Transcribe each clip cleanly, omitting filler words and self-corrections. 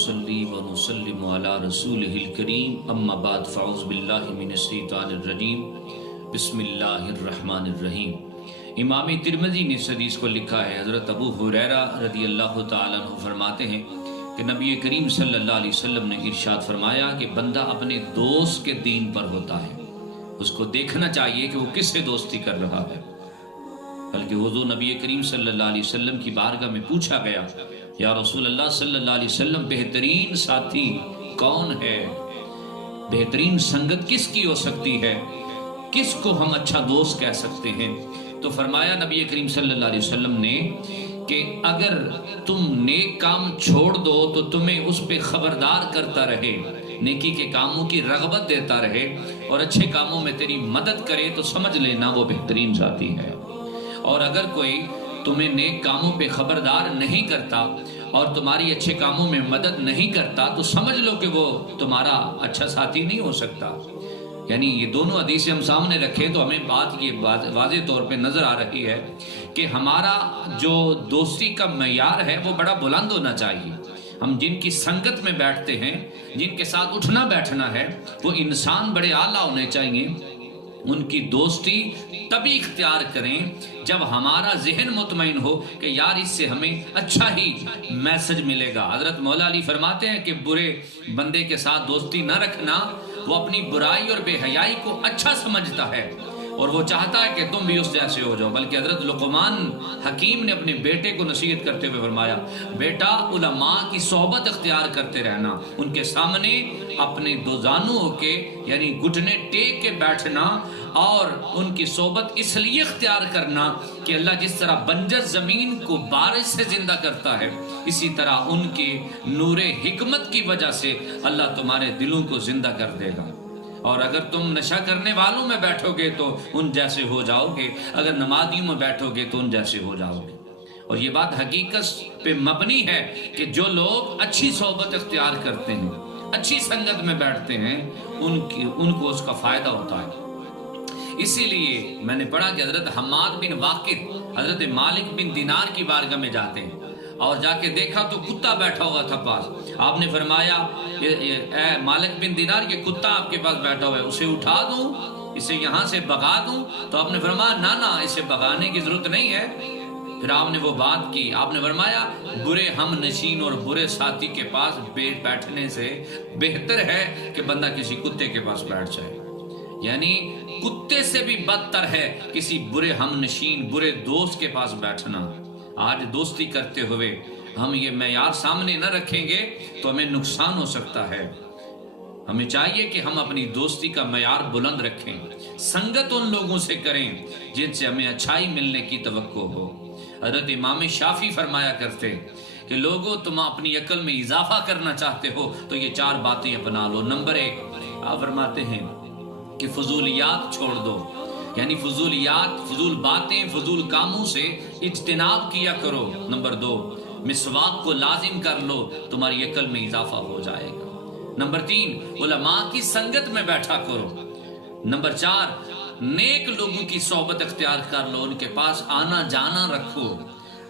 ونصلي ونسلم على رسوله الكريم اما بعد فاعوذ باللہ من الشیطان الرجیم بسم اللہ الرحمن الرحیم۔ امام ترمذی نے اس حدیث کو لکھا ہے، حضرت ابو ہریرہ رضی اللہ تعالیٰ عنہ فرماتے ہیں کہ نبی کریم صلی اللہ علیہ وسلم نے ارشاد فرمایا کہ بندہ اپنے دوست کے دین پر ہوتا ہے، اس کو دیکھنا چاہیے کہ وہ کس سے دوستی کر رہا ہے۔ بلکہ حضور نبی کریم صلی اللہ علیہ وسلم کی بارگاہ میں پوچھا گیا، یا رسول اللہ صلی اللہ علیہ وسلم بہترین ساتھی کون ہے؟ بہترین سنگت کس کی ہو سکتی ہے؟ کس کو ہم اچھا دوست کہہ سکتے ہیں؟ تو فرمایا نبی کریم صلی اللہ علیہ وسلم نے کہ اگر تم نیک کام چھوڑ دو تو تمہیں اس پہ خبردار کرتا رہے، نیکی کے کاموں کی رغبت دیتا رہے اور اچھے کاموں میں تیری مدد کرے تو سمجھ لینا وہ بہترین ساتھی ہے۔ اور اگر کوئی تمہیں نیک کاموں پہ خبردار نہیں کرتا اور تمہاری اچھے کاموں میں مدد نہیں کرتا تو سمجھ لو کہ وہ تمہارا اچھا ساتھی نہیں ہو سکتا۔ یعنی یہ دونوں حدیثیں ہم سامنے رکھیں تو ہمیں بات یہ واضح طور پہ نظر آ رہی ہے کہ ہمارا جو دوستی کا معیار ہے وہ بڑا بلند ہونا چاہیے۔ ہم جن کی سنگت میں بیٹھتے ہیں، جن کے ساتھ اٹھنا بیٹھنا ہے، وہ انسان بڑے اعلیٰ ہونے چاہیے۔ ان کی دوستی تبھی اختیار کریں جب ہمارا ذہن مطمئن ہو کہ یار اس سے ہمیں اچھا ہی میسج ملے گا۔ حضرت مولا علی فرماتے ہیں کہ برے بندے کے ساتھ دوستی نہ رکھنا، وہ اپنی برائی اور بے حیائی کو اچھا سمجھتا ہے اور وہ چاہتا ہے کہ تم بھی اس جیسے ہو جاؤ۔ بلکہ حضرت لقمان حکیم نے اپنے بیٹے کو نصیحت کرتے ہوئے فرمایا، بیٹا علماء کی صحبت اختیار کرتے رہنا، ان کے سامنے اپنے دو زانو ہو کے یعنی گھٹنے ٹیک کے بیٹھنا اور ان کی صحبت اس لیے اختیار کرنا کہ اللہ جس طرح بنجر زمین کو بارش سے زندہ کرتا ہے، اسی طرح ان کے نور حکمت کی وجہ سے اللہ تمہارے دلوں کو زندہ کر دے گا۔ اور اگر تم نشہ کرنے والوں میں بیٹھو گے تو ان جیسے ہو جاؤ گے، اگر نمازیوں میں بیٹھو گے تو ان جیسے ہو جاؤ گے۔ اور یہ بات حقیقت پہ مبنی ہے کہ جو لوگ اچھی صحبت اختیار کرتے ہیں، اچھی سنگت میں بیٹھتے ہیں، ان کو اس کا فائدہ ہوتا ہے۔ اسی لیے میں نے پڑھا کہ حضرت حماد بن واقد حضرت مالک بن دینار کی بارگاہ میں جاتے ہیں اور جا کے دیکھا تو کتا بیٹھا ہوا تھا پاس۔ آپ نے فرمایا اے مالک بن دینار، یہ کتا آپ کے پاس بیٹھا ہوا ہے، اسے اٹھا دوں، اسے یہاں سے بھگا دوں؟ تو آپ نے فرمایا نہ اسے بھگانے کی ضرورت نہیں ہے۔ پھر آپ نے وہ بات کی، آپ نے فرمایا برے ہم نشین اور برے ساتھی کے پاس بیٹھنے سے بہتر ہے کہ بندہ کسی کتے کے پاس بیٹھ جائے۔ یعنی کتے سے بھی بدتر ہے کسی برے ہم نشین، برے دوست کے پاس بیٹھنا۔ آج دوستی کرتے ہوئے ہم یہ معیار سامنے نہ رکھیں گے تو ہمیں نقصان ہو سکتا ہے۔ ہمیں چاہیے کہ ہم اپنی دوستی کا معیار بلند رکھیں، سنگت ان لوگوں سے کریں جن سے ہمیں اچھائی ملنے کی توقع ہو۔ حضرت امام شافعی فرمایا کرتے کہ لوگوں تم اپنی عقل میں اضافہ کرنا چاہتے ہو تو یہ 4 باتیں اپنا لو۔ نمبر 1 آپ فرماتے ہیں کہ فضولیات چھوڑ دو، یعنی فضولیات، فضول باتیں، فضول کاموں سے اجتناب کیا کرو۔ نمبر 2 مسواک کو لازم کر لو، تمہاری عقل میں اضافہ ہو جائے گا۔ نمبر 3 علماء کی سنگت میں بیٹھا کرو۔ نمبر 4 نیک لوگوں کی صحبت اختیار کر لو، ان کے پاس آنا جانا رکھو۔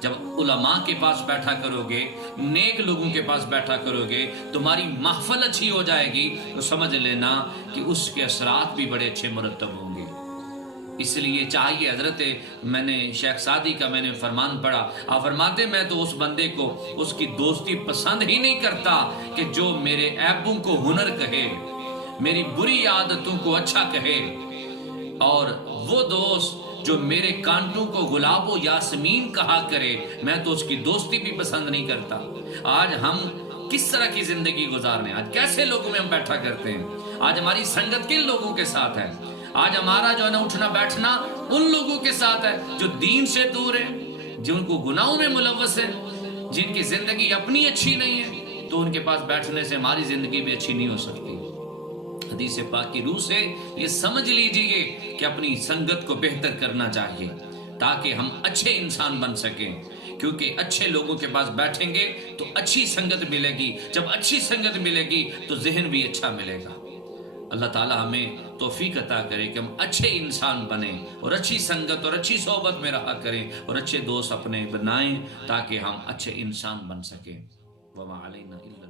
جب علماء کے پاس بیٹھا کرو گے، نیک لوگوں کے پاس بیٹھا کرو گے، تمہاری محفل اچھی ہو جائے گی تو سمجھ لینا کہ اس کے اثرات بھی بڑے اچھے مرتب ہوں گے۔ اس لیے چاہیے حضرت میں نے شیخ سعدی کا میں نے فرمان پڑھا، آپ فرماتے میں تو اس بندے کو اس کی دوستی پسند ہی نہیں کرتا کہ جو میرے عیبوں کو ہنر کہے، میری بری عادتوں کو اچھا کہے، اور وہ دوست جو میرے کانٹوں کو گلاب و یاسمین کہا کرے، میں تو اس کی دوستی بھی پسند نہیں کرتا۔ آج ہم کس طرح کی زندگی گزارنے، آج کیسے لوگوں میں ہم بیٹھا کرتے ہیں، آج ہماری سنگت کن لوگوں کے ساتھ ہے، آج ہمارا جو ہے نا اٹھنا بیٹھنا ان لوگوں کے ساتھ ہے جو دین سے دور ہیں، جن کو گناہوں میں ملوث ہیں، جن کی زندگی اپنی اچھی نہیں ہے، تو ان کے پاس بیٹھنے سے ہماری زندگی بھی اچھی نہیں ہو سکتی۔ حدیث پاک کی روح سے یہ سمجھ لیجئے کہ اپنی سنگت کو بہتر کرنا چاہیے تاکہ ہم اچھے انسان بن سکیں، کیونکہ اچھے لوگوں کے پاس بیٹھیں گے تو اچھی سنگت ملے گی، جب اچھی سنگت ملے گی تو ذہن بھی اچھا ملے گا۔ اللہ تعالی ہمیں توفیق عطا کرے کہ ہم اچھے انسان بنیں اور اچھی سنگت اور اچھی صحبت میں رہا کریں اور اچھے دوست اپنے بنائیں تاکہ ہم اچھے انسان بن سکیں۔ وما علینا الا